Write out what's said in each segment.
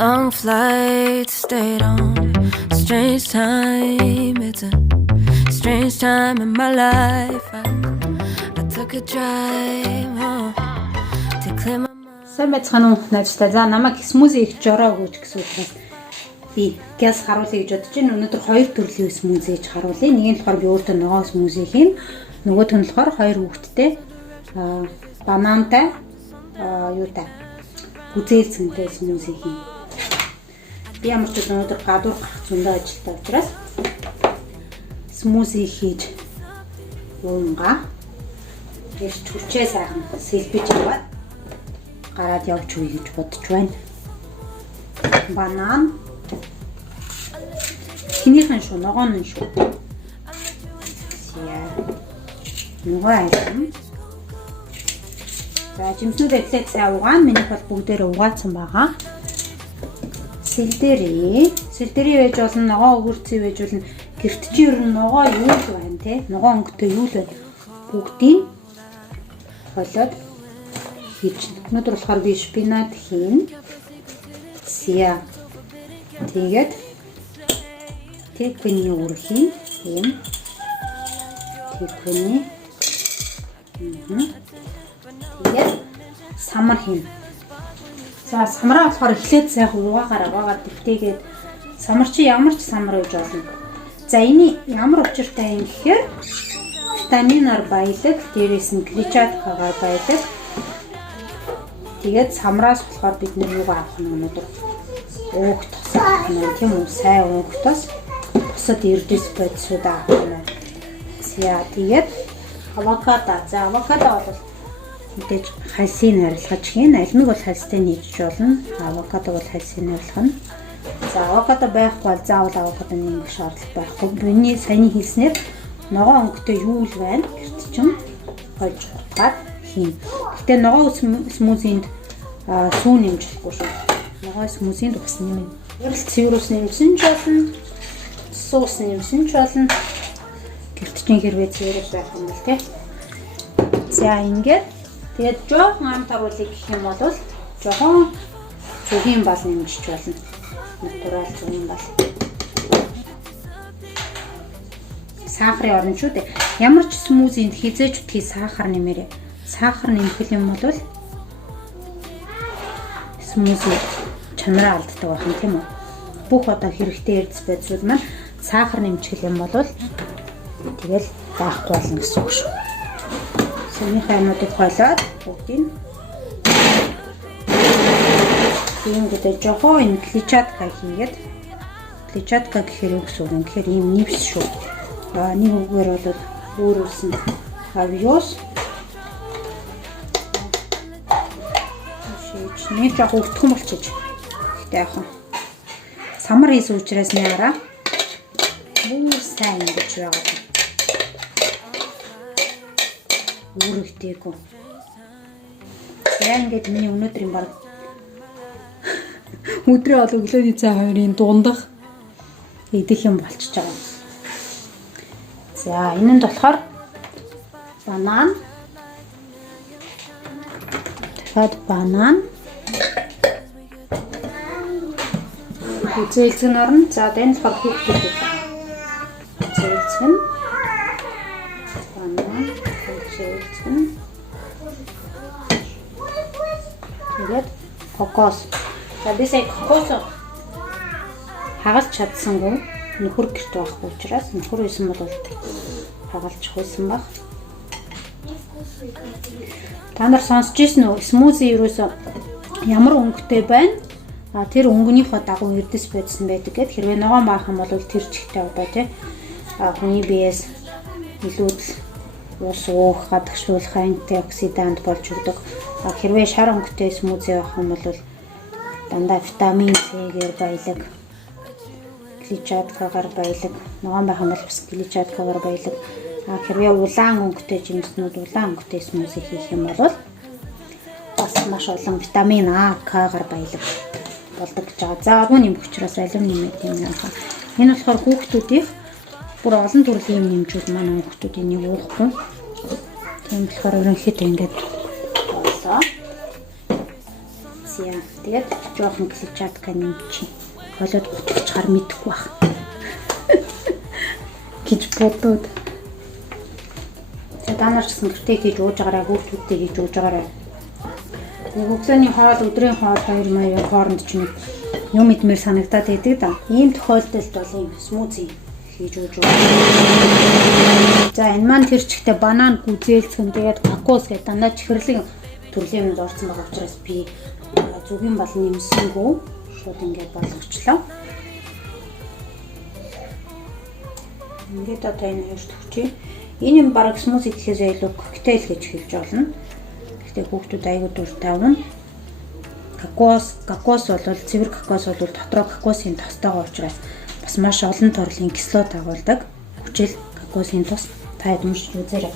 Long flight, stayed on a strange time. It's a strange time in my life. I took a drive to clear my mind. Сайн байцгаана уу найзтай. За намайг смузи их жороо өгөөч гэсэн учраас би газ харуулъя гэж бодож байна. Өнөөдөр хоёр төрлийн смузи хийж харуулъя. Нэг нь болохоор би өөртөө ногоон смузи хийн. Нөгөөх нь болохоор хоёр хүүхэдтэй банантай юутай гүзээлцэнтэй смузи хийн. Би ямар ч өнөөдөр гадуур гарах зөндөө ажилтай учраас смузи хийж уунгаа эрч хүчээ сайхан сэлбэж аваад гараад явж үе гэж бодож байна. Банан хинийхэн шүү, ногоон нь шүү. Нөгөө айсан. За жимснүүд эхлээд сайн угаана. Миний бол бүгдээр угаацсан байгаа. Сэлдэрий байж болно, ногоо өгөрцөө байж болно. Гэрт чи ер нь ногоо юу л байна те? Ногоо өнгөтэй юу л байна? Бүгдийг болоод хийж. Өнөөдөр болохоор би шпинат хийн. Сия. Тэгээд тэквэний уур хийн. Ийм. Тэквэний. Тэгээд самар хийн. За самраа болохоор эхлээд сайхан угаагаад дэвтээгээд самар чи ямар ч самар гэж болно. За энэ ямар учиртай юм гэхээр витаминаар баялаг, дээрээс нь клетчаткагаар баялаг. Тэгээд самраас болохоор бид юугаар авах нь өнөөдөр уух тосох нь тийм үү, сайн уух тос бусад эрдэс бодисуудаа авах нь. За тэгээд авокадо. За авокадо бол мэдээж хальсыг арилгаж хийн. Аль нэг бол хальстай нийцж болно. Авокадо бол хальсыг арилгана. За авокадо байхгүй бол заавал авокадо нэмэх шаардлага байхгүй. Миний саяны хэлснээр ногоо өнгөтэй юу л байна? Гэрт чинь хойж гад хийн. Гэтэ ногоо смузинд сүү нэмжлэхгүй шүү. Ногоо смузинд бас нэмнэ. Ярил цэврүүс нэмсэн ч болно. Суус нэмсэн ч болно. Гэрт чинь хэрвээ цэврүүс байх юм бол тий. За ингээд тэгээд жоохон амт оруулыг гэх юм бол жоохон зүгийн бал нэмжиж болно. Натурал зүгийн бал. Сахарын орно шүү дээ. Ямар ч смузинд хизээч утгий сахар нэмээрэй. Сахар нэмэх юм бол смузи чанараа алддаг байх юм тийм үү? Бүх одоо хэрэгтэй эрдэс байдлууд маань сахар нэмчих юм бол тэгэл байхгүй болно гэсэн үг шүү. Сүүний хаймуудыг хойлоод бүгдийг ингээд жоохон энэ клетчатка хийгээд клетчатка гэхээр юу гэсэн үг юм? Тэгэхээр ийм нивс шүү. Нэг үгээр бол өөрөөсөн авиос нэг жоо өвтгөн болчих. Гэтэ яахан самар хийсэн учраас нээраа бүр сайн ингэж байгаа. Үрэгтэйгөө. Яг ингээд миний өнөөдрийн баг өдрөө бол өглөөний цай хоёрын дундах идэх юм болчихж байгаа. За энэ нь болохоор банан. Тэгэхэд банан. Зээлцэн орно. За энэ болохоор хүүхдүүд. Зээлцэн. Банан. Зээлцэн. Тэгээд кокос. За би сая кокос хагалж чадсангүй. Нөхөр гэрт байхгүй учраас нөхөр байсан бол хагалж хойсон баг. Та нар сонсч ирсэн үү? Смузи ерөөсөө ямар өнгөтэй байна? Тэр өнгөнийхөө дагуу эрдэс байдсан байдаг гэд хэрвээ ногоон баах юм бол тэр чигтээ одоо тий хүний биеэс илүүдл ус уух, гадагшлуулах антиоксидант болж өгдөг. Хэрвээ шар өнгөтэй смузи авах юм бол дандаа витамин С-гээр баялаг, клетчаткагаар баялаг, ногоон байх юм бол бас клетчаткагаар баялаг. Хэрвээ улаан өнгөтэй жимснүүд улаан өнгөтэй смузи хийх юм бол бас маш олон витамин А, К-гаар баялаг болдог гэж байгаа. За гоо нэмэх учраас алюм нэмээд юм яаха. Энэ болохоор хүүхдүүдийн бүр олон төрлийн юм нэмжүүд манай хүүхдүүд энийг уухгүй. Тийм болохоор ерөнхийдөө ингэж болоо. За тэгээд жоохон клетчатка нэмчих. Болоод гутчихар мэдэхгүй байх. Гэж бодоод. За та нар ч гэсэн гэртээ хийж ууж байгаарай, хүүхдүүдтэй хийж ууж байгаарай. Өглөөний хоол, өдрийн хоол 2 хооронд ч нэг юм идмээр санагдаад байдаг да. Ийм тохиолдолд бол ийм смузи хийж ууж байгаа. За энэ маань тэр чигтээ банан гүзээлцэн тэгээд кокос гэдэг дандаа чихэрлэг төрлийн юмд орсон байгаа учраас би зүгийн бол нэмсэнгүй шууд ингээд болгочлоо. Ингээд одоо энэ хоёр төгчий. Энэ юм бараг смузи гэхээс илүү коктейл гэж хэлж болно. Гэхдээ хүүхдүүд аягүй дуртай авна. Кокос бол цэвэр кокос бол дотроо кокосын тостойгоо учраас бас маш олон төрлийн кислот агуулдаг. Хүчил кокосын тос та уншиж үзээрэй.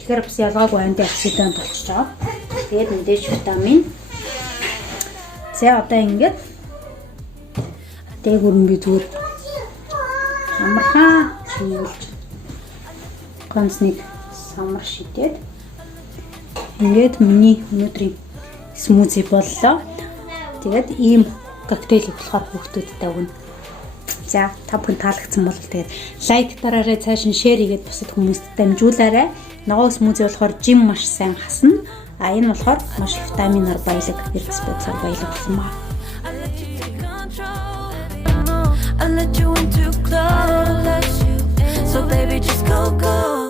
Тэгэхээр бас ялгаагүй антиоксидант болчихж байгаа. Тэгээд мэдээж витамин. За одоо ингээд дээгүүр би зүгээр амархан чийлж концник самар шидээд ингээд миний өнөөдрийн смузи боллоо. Тэгээд ийм коктейл болохоор хүүхдүүдтэй өгнө. За та бүхэн таалагдсан бол тэгээд лайк дараарай, цааш нь шеэр хийгээд бусад хүмүүст дамжуулаарай. Ногоо смузи болохоор жим маш сайн хасна. А энэ болохоор маш витаминаар баялаг, эрдэсбэцээр баялаг болсон ба. I let you in too close, so baby just go.